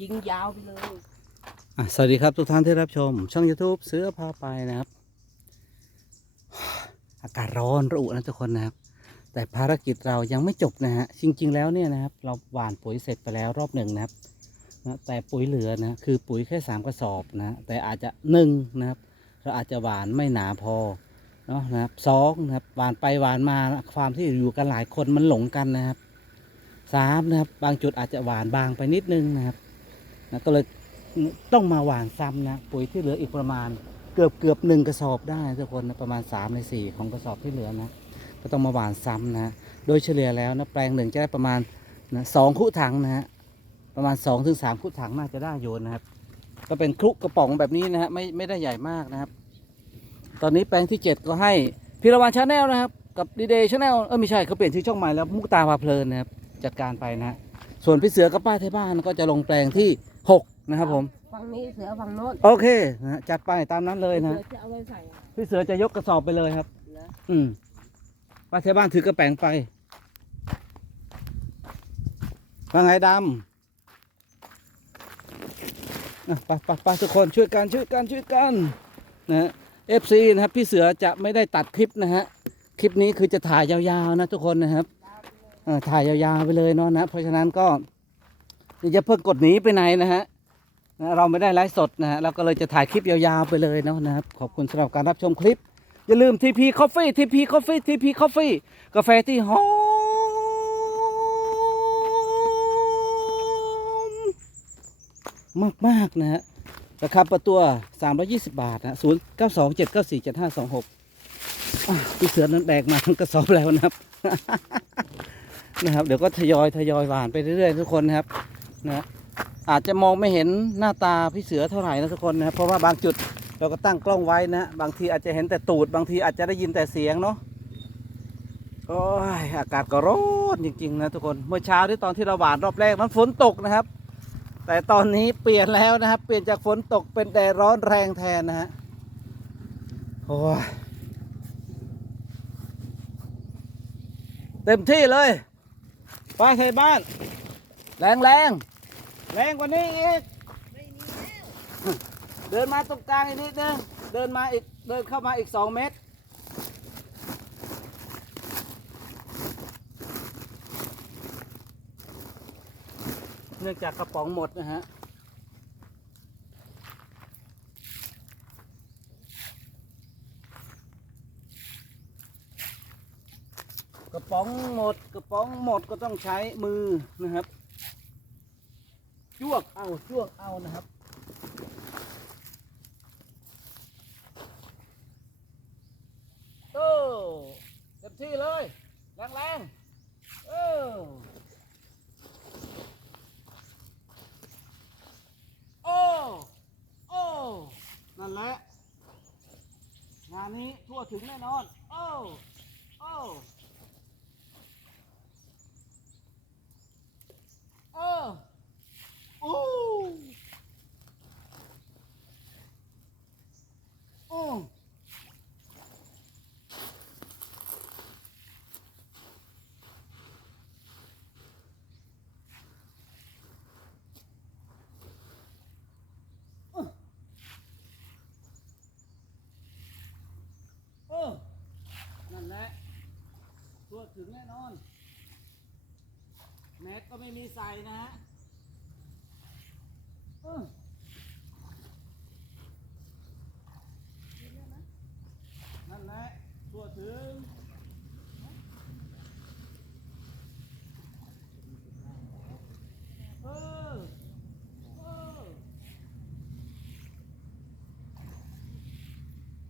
ยิงยาวไปเลย อะสวัสดีครับทุกท่านที่รับชม ช่อง YouTube เสือพาไปนะครับ อากาศร้อนระอุนะทุกคนนะครับ แต่ภารกิจเรายังไม่จบนะฮะจริง ๆ แล้วเนี่ยนะครับ เราหว่านปุ๋ยเสร็จไปแล้วรอบหนึ่งนะครับนะแต่ปุ๋ยเหลือนะคือปุ๋ยแค่สามกระสอบนะแต่อาจจะหนึ่งนะครับ เราอาจจะหวานไม่หนาพอเนาะนะครับสองนะครับหวานไปหวานมาความที่อยู่กันหลายคนมันหลงกันนะครับสามนะครับบางจุดอาจจะหวานบางไปนิดนึงนะครับ นะก็เลยต้องมาหว่านซ้ำนะปุ๋ยที่เหลืออีกประมาณเกือบเกือบหนึ่งกระสอบได้ทุกคนนะประมาณ3ใน4ของกระสอบที่เหลือนะก็ต้องมาหว่านซ้ำนะโดยเฉลี่ยแล้วนะแปลงหนึ่งจะได้ประมาณนะสองคูถังนะฮะประมาณ2-3ถึงสามคูถังน่าจะได้โยนนะครับ ก็เป็นครุกระป๋องแบบนี้นะฮะไม่ไม่ได้ใหญ่มากนะครับ ตอนนี้แปลงที่ 7 ก็ให้พิรวันชาแนลนะครับกับดีเดย์ชาแนลเออไม่ใช่เขาเปลี่ยนชื่อช่องใหม่แล้วมุกตาพาเพลินนะครับจัดการไปนะฮะส่วนพี่เสือกับป้าไทยบ้านก็จะลงแปลงที่ หกนะครับผม ฝั่งนี้เสือฝั่งโน้นโอเคนะฮะจัดไปตามนั้นเลยนะเสือจะเอาไว้ใส่อะพี่เสือจะยกกระสอบไปเลยครับเหรอ อืมป้าเทบ้านถือกระแป๋งไปว่าไงดำอะไปไปไปทุกคนช่วยกันช่วยกันช่วยกันนะฮะเอฟซีนะครับพี่เสือจะไม่ได้ตัดคลิปนะฮะ คลิปนี้คือจะถ่ายยาวๆนะทุกคนนะครับเอ่อถ่ายยาวๆไปเลยเนาะนะ เพราะฉะนั้นก็ อย่าเพิ่งกดหนีไปไหนนะฮะเราไม่ได้ไลฟ์สดนะฮะเราก็เลยจะถ่ายคลิปยาวๆไปเลยเนาะนะครับขอบคุณสำหรับการรับชมคลิป อย่าลืมทีพีคอฟฟี่ทีพีคอฟฟี่ทีพีคอฟฟี่กาแฟที่หอมมากๆนะฮะราคาประตัว 320 บาทนะ0 9 2 7 9 4 7 5 2 6อะพี่เสือนั้นแบกมาทั้งกระสอบแล้วนะครับ นะครับ เดี๋ยวก็ทยอยทยอยหวานไปเรื่อยๆทุกคนนะครับ นะอาจจะมองไม่เห็นหน้าตาพี่เสือเท่าไหร่นะทุกคนนะครับเพราะว่าบางจุดเราก็ตั้งกล้องไว้นะบางทีอาจจะเห็นแต่ตูด บางทีอาจจะได้ยินแต่เสียงเนาะโอ้ยอากาศก็ร้อนจริงๆนะทุกคนเมื่อเช้าที่ตอนที่เราหวานรอบแรกนั้นฝนตกนะครับ แต่ตอนนี้เปลี่ยนแล้วนะครับ เปลี่ยนจากฝนตกเป็นแดดร้อนแรงแทนนะฮะโอ้ยเต็มที่เลย ไปไทยบ้าน แรงแรงๆแรงกว่านี้อีกเดินมาตรงกลางอีกนิดนึงเดินมาอีกเดินเข้ามาอีกสองเมตรเนื่องจากกระป๋องหมดนะฮะกระป๋องหมดกระป๋องหมดก็ต้องใช้มือนะครับ จวกเอาจวกเอานะครับเออเต็มที่เลยแรงแรงๆเออโอ้โอ้นั่นแหละงานนี้ทั่วถึงแน่นอน โอ้โอ้โอ้ โอ้โอ้โอ้นั่นแหละตัว ถึงแน่นอน แม็กก็ไม่มีใส่นะฮะ เออนั่นแหละตัวถึง เออ เออ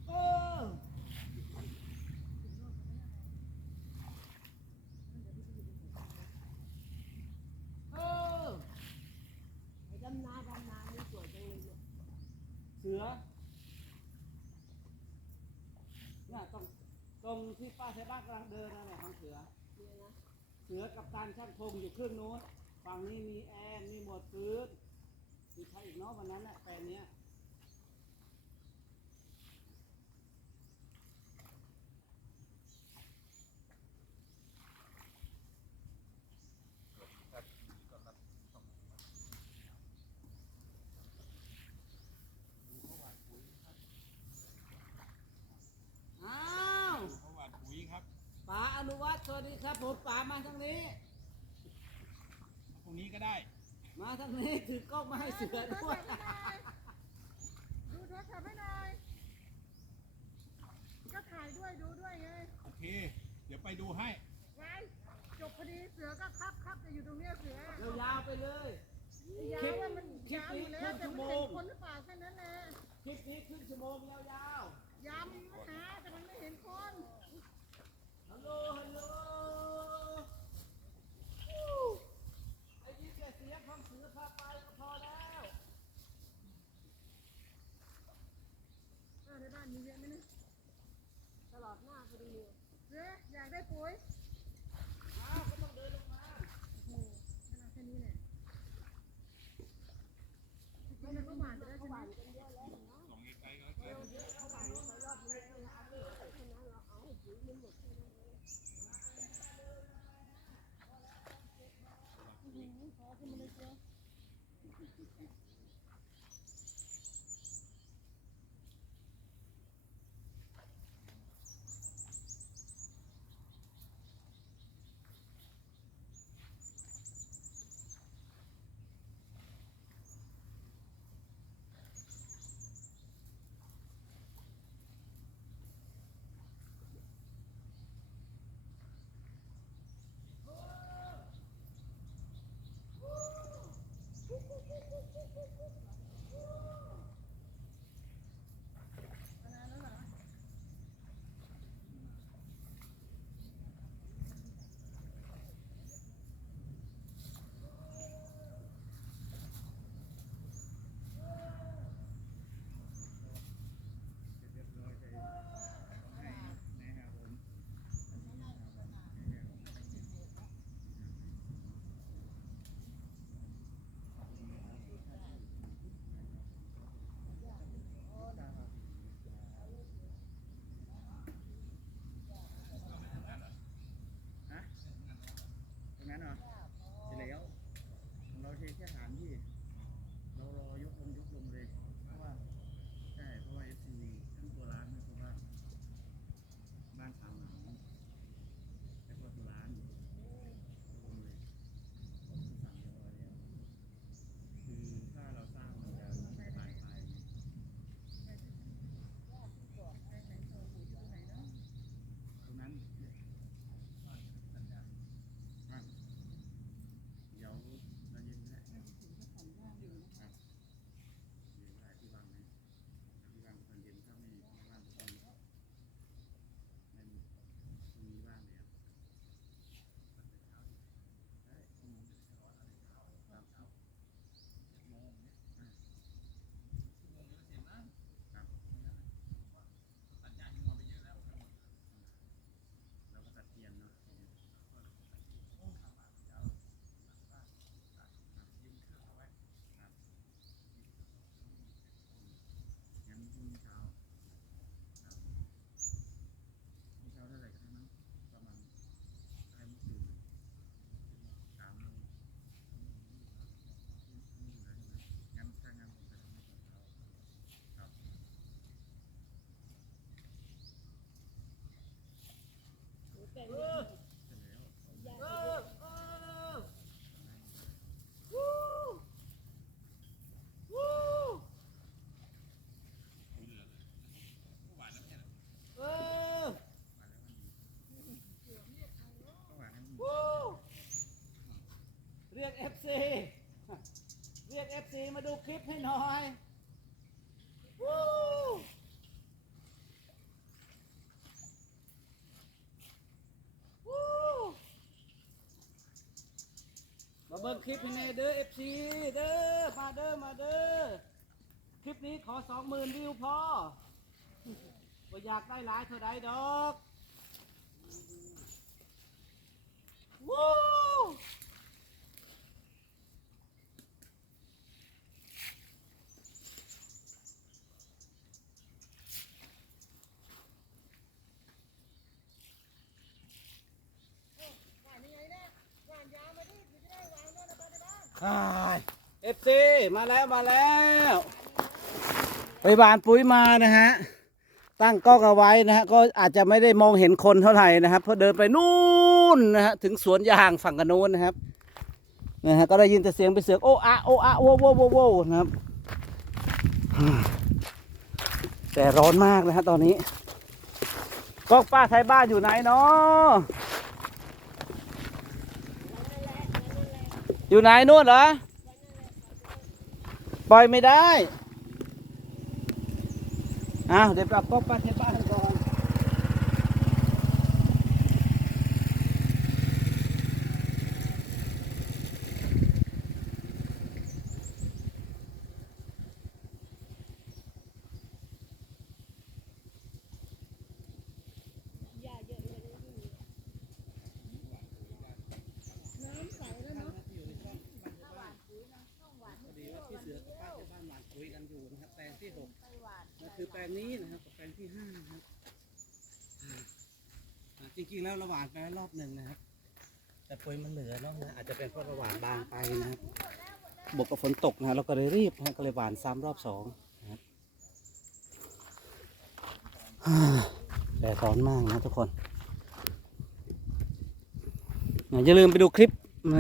เออ เออ ไอ้ ดำนาดำนี่สวยจังเลยเนี่ยเสือเนี่ยตรงตรงที่ป้าใช้บ้านกำลังเดินนั่นแหละของเสือ เนี่ยนะเสือกับตันช่างพงอยู่ครึ่งนู้นฝั่งนี้มีแอนมีหมวดพื้นมีใครอีกเนาะวันนั้นแหละแปลงเนี้ย วัฒสวัสดีครับผมป๋ามาทางนี้ ตรงนี้ก็ได้ มาทางนี้ถือกล้องมาให้เสือด้วยดูโทรศัพท์ให้หน่อยก็ถ่ายด้วยดูด้วยไงโอเค เดี๋ยวไปดูให้ ไว้จบพอดีเสือก็คับคับจะอยู่ตรงนี้เสือเดี๋ยาวไปเลย ยาวว่ามันยาวอยู่แล้วแต่มันเป็นคนหรือเปล่าแค่นั้นแหละคลิปนี้ครึ่งชั่วโมงยาวๆ ยาวมันไม่หา Thank you. คลิปให้แนเด้อเอฟซีเด้อมาเด้อมาเด้อคลิปนี้ขอสองหมื่นวิวพอบ่อยากได้หลายเท่าใดดอก Woo! เอฟซีมาแล้วมาแล้วไปบานปุ๋ยมานะฮะ ตั้งกล้องเอาไว้นะฮะ ก็อาจจะไม่ได้มองเห็นคนเท่าไหร่นะครับ เพราะเดินไปนู่นนะฮะ ถึงสวนยางฝั่งกันโน้นนะครับนะฮะก็ได้ยินแต่เสียงไปเสือกโอ้อะโอ้อะโว้โว้โว้โว้นะครับ แต่ร้อนมากนะฮะตอนนี้กล้องป้าไทยบ้านอยู่ไหนเนาะ อยู่ไหนนู่นเหรอ ปล่อยไม่ได้อ้าวเดี๋ยวปรับก๊อกป้าไทยบ้านก่อน พอดีว่าพี่เสือกับป้าที่บ้านหวานคุยกันอยู่นะครับแปลงที่หกนั่นคือ แปลงนี้นะครับกับแปลงที่ห้านะครับอ่าจริงๆแล้วเราหวานไปล้วรอบหนึ่งนะครับ แต่ปุ๋ยมันเหลือเนาะนะอาจจะเป็นเพราะเราหวานบางไปนะครับบวกกับฝนตกนะเราก็เลยรีบนะก็เลยหวานซ้ำรอบสองนะครับอ่าแต่ร้อนมากนะทุกคนอ่าอย่าลืมไปดูคลิป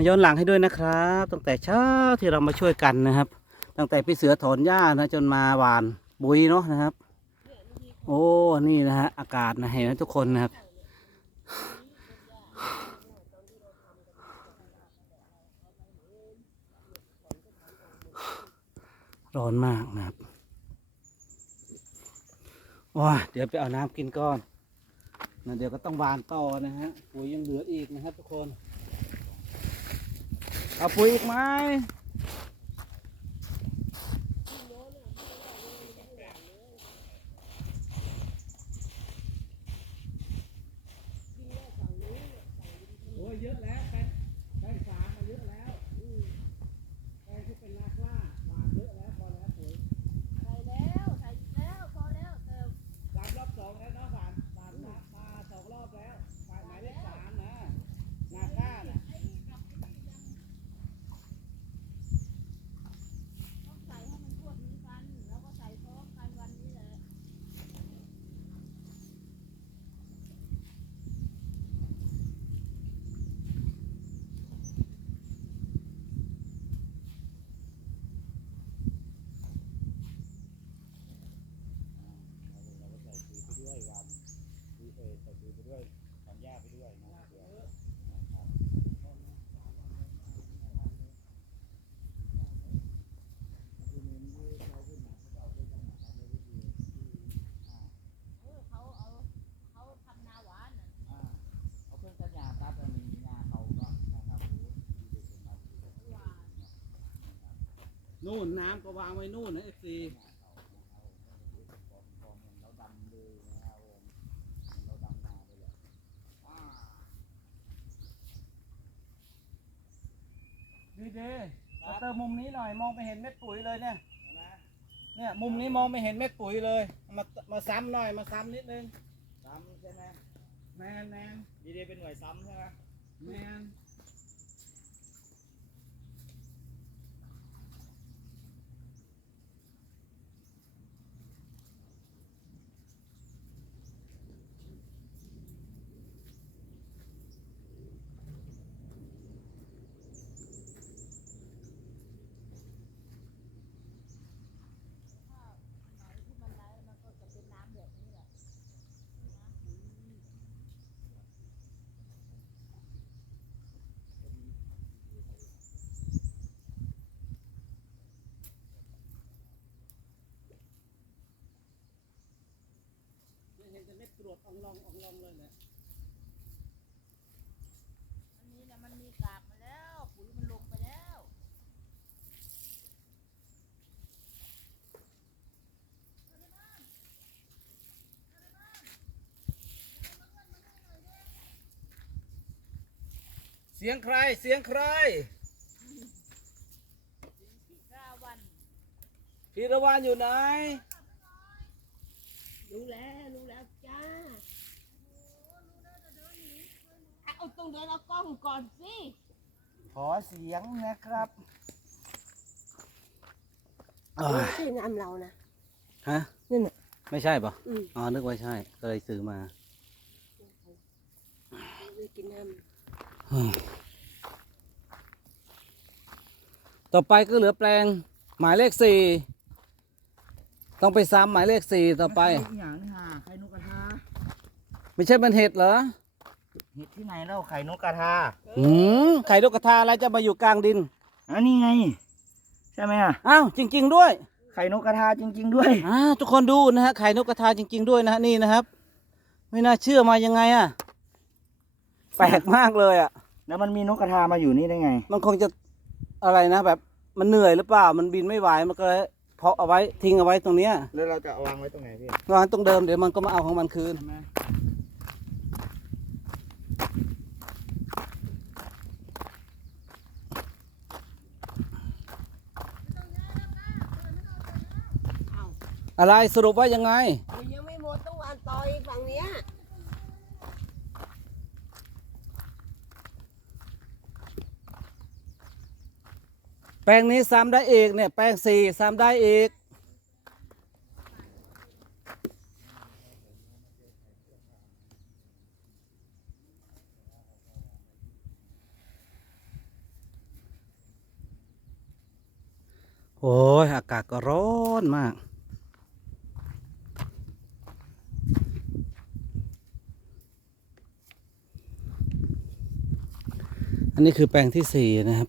ย้อนหลังให้ด้วยนะครับ ตั้งแต่เช้าที่เรามาช่วยกันนะครับ ตั้งแต่พี่เสือถอนหญ้านะจนมาหวาน บุยเนาะนะครับ โอ้นี่นะฮะอากาศนะเห็นไหมทุกคนนะครับ ร้อนมากนะครับว้าเดี๋ยวไปเอาน้ำกินก่อนนะเดี๋ยวก็ต้องวานต่อนะฮะปุ๋ยยังเหลืออีกนะครับทุกคน เอาปุ๋ยอีกไหมโอ้ยเยอะแล้วแปดแปดสามมาเยอะแล้วแปดที่เป็นนาคล่าหวานเยอะแล้วพอแล้วปุ๋ย ใส่แล้วใส่แล้วพอแล้วเติม สามรอบสองแล้วเนาะหวานหวานมามาสองรอบแล้วหวานหมายเลขสามนะนาคล่าน่ะ ต้องใส่ให้มันทั่วถึงกัน แล้วก็ใส่พร้อมกันวันนี้แหละ เออเขาเอาเขาทำนาหวานน่ะ เอาเครื่องตัดหญ้าตัดอันนี้หญ้าเขาก็นะครับ หวาน นู่นน้ำก็วางไว้นู่นนะเอฟซีเราดำเลยนะครับผมเราดำนาไปเลยดีดีมาเติมมุมนี้หน่อยมองไปเห็นเม็ดปุ๋ยเลยเนี่ยเนี่ยมุมนี้มองไม่เห็นเม็ดปุ๋ยเลย มามาซ้ำหน่อยมาซ้ำนิดนึงซ้ำใช่ไหมแมนแมนดีเดย์เป็นหน่วยซ้ำใช่ไหมแมนเห็น อองลองอองลองเลยเนี่ยอันนี้เนี่ยมันมีกากมาแล้วปุ๋ยมันลงไปแล้วเสียงใครเสียงใครราวันพีรวานอยู่ไหน รู้แล้วรู้แล้วจ้า เอาตรงเดินเอากล้องก่อนสิ ขอเสียงนะครับไม่ใช่น้ำเรานะ ฮะนั่นน่ะไม่ใช่ปะอืม อ๋อนึกว่าใช่ ก็เลยซื้อมา ไม่กินน้ต่อไปก็เหลือแปลง หมายเลขสี่ต้องไปซ้ำหมายเลขสี่ต่อไปใครอีหยังนี่ฮะไข่นกกระทาไม่ใช่มันเห็ดเหรอเห็ดที่ไหนเล่าไข่นกกระทาอืมไข่นกกระทาอะไรจะมาอยู่กลางดินอันนี้ไง ใช่ไหมอะอ้าวจริง ๆ ด้วย ไข่นกกระทาจริง ๆ ด้วยอ้าวทุกคนดูนะฮะไข่นกกระทาจริง ๆ ด้วยนะฮะนี่นะครับ ไม่น่าเชื่อมายังไงอะแปลกมากเลยอะแล้วมันมีนกกระทามาอยู่นี่ได้ไง มันคงจะอะไรนะแบบมันเหนื่อยหรือเปล่า มันบินไม่ไหวมันก็เลยเพาะเอาไว้ทิ้งเอาไว้ตรงเนี้ยแล้วเราจะเอาวางไว้ตรงไหนพี่วางตรงเดิมเดี๋ยวมันก็มาเอาของมันคืน ใช่ไหม อะไรสรุปว่ายังไง มันยังไม่หมดต้องวานต่ออีกฝั่งเนี้ยแปลงนี้ซ้ำได้อีกเนี่ย แปลงสี่ซ้ำได้อีก โอ้ย อากาศก็ร้อนมาก นนี้คือแปลงที่สี่นะครับ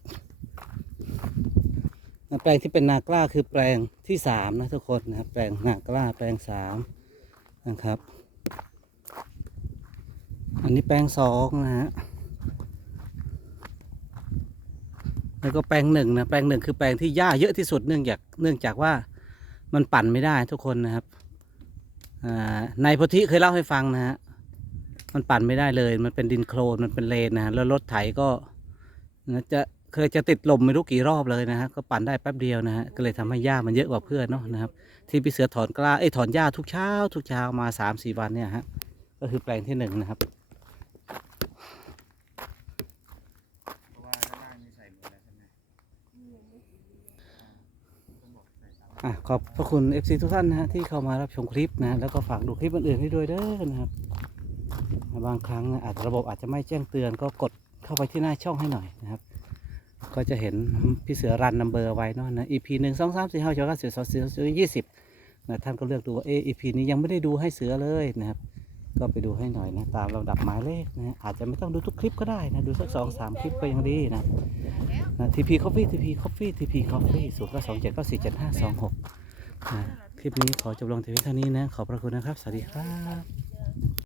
แปลงที่เป็นนากล้าคือแปลงที่สามนะทุกคนนะครับ แปลงนากล้าแปลงสามนะครับ อันนี้แปลงสองนะฮะ แล้วก็แปลงหนึ่งนะ แปลงหนึ่งคือแปลงที่หญ้าเยอะที่สุดเนื่องจากเนื่องจากว่ามันปั่นไม่ได้ทุกคนนะครับอ่านายโพธิเคยเล่าให้ฟังนะฮะ มันปั่นไม่ได้เลย มันเป็นดินโคลน มันเป็นเลนนะ แล้วรถไถก็ นะจะเคยจะติดลมไม่รู้กี่รอบเลยนะฮะก็ปั่นได้แป๊บเดียวนะฮะก็เลยทำให้หญ้ามันเยอะกว่าเพื่อนเนาะนะครับ ที่พี่เสือถอนกล้าเอ้ถอนหญ้าทุกเช้า ทุกเช้ามาสามสี่วันเนี่ยฮะก็คือแปลงที่หนึ่งนะครับอะขอบพระคุณ FC ทุกท่านนะฮะที่เข้ามารับชมคลิปนะ แล้วก็ฝากดูคลิปอื่นๆให้ด้วยเด้อนะครับ บางครั้งอาจจะระบบอาจจะไม่แจ้งเตือนก็กด เข้าไปที่หน้าช่องให้หน่อยนะครับ ก็จะเห็นพี่เสือรันนัมเบอร์ไว้เนาะนะ EP หนึ่งสองสามสี่ห้าหกเจ็ดแปดเก้าสิบสองสิบสอยี่สิบนะท่านก็เลือกดูว่าเออ EP นี้ยังไม่ได้ดูให้เสือเลยนะครับ ก็ไปดูให้หน่อยนะตามลำดับหมายเลขนะอาจจะไม่ต้องดูทุกคลิปก็ได้นะดูสักสองสามคลิปก็ยังดีนะนะทีพีคอฟฟี่ทีพีคอฟฟี่ทีพีคอฟฟี่ศูนย์เก้าสองเจ็ดเก้าสี่เจ็ดห้าสองหกคลิปนี้ขอจบลงแต่เพียงเท่านี้นะขอบพระคุณนะครับ สวัสดีครับ